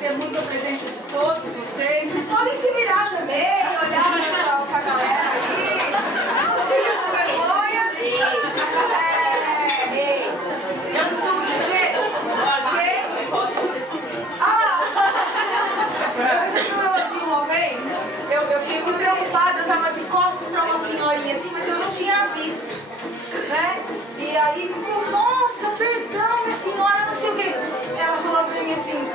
agradecer muito a presença de todos vocês. Vocês podem se virar também, olhar para a galera aí. Não fiquem com vergonha. Eu costumo dizer que... uma vez, eu fiquei muito preocupada, eu estava de costas para uma senhorinha assim, mas eu não tinha visto, né? E aí, nossa, perdão, minha senhora, não sei o que. Ela falou para mim assim,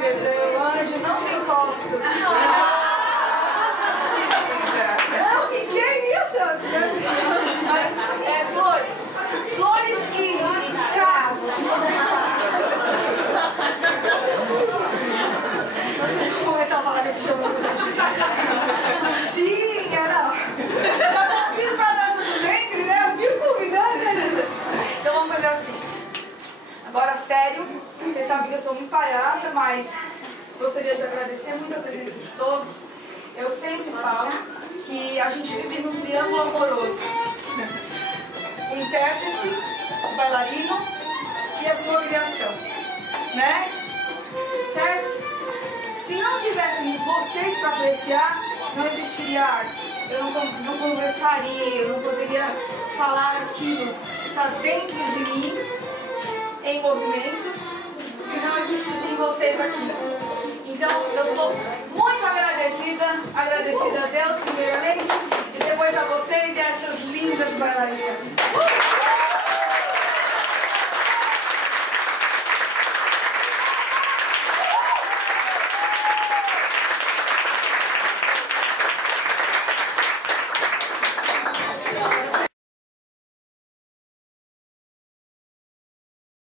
perdão, anjo, não tem costas. Não, quem me achou? Flores e cravos. Vocês vão começar a falar desse show. Tinha, não. Já convido pra dança do ventre, né? Eu fico convidando. Então vamos fazer assim. Agora, sério, vocês sabem que eu sou muito palhaça, mas gostaria de agradecer muito a presença de todos. Eu sempre falo que a gente vive num triângulo amoroso. O intérprete, o bailarino e a sua criação, né? Certo? Se não tivéssemos vocês para apreciar, não existiria arte. Eu não conversaria, eu não poderia falar aquilo que está dentro de mim, em movimentos, se não existissem vocês aqui. Então, eu estou muito agradecida a Deus primeiramente, e depois a vocês e a essas lindas bailarinas.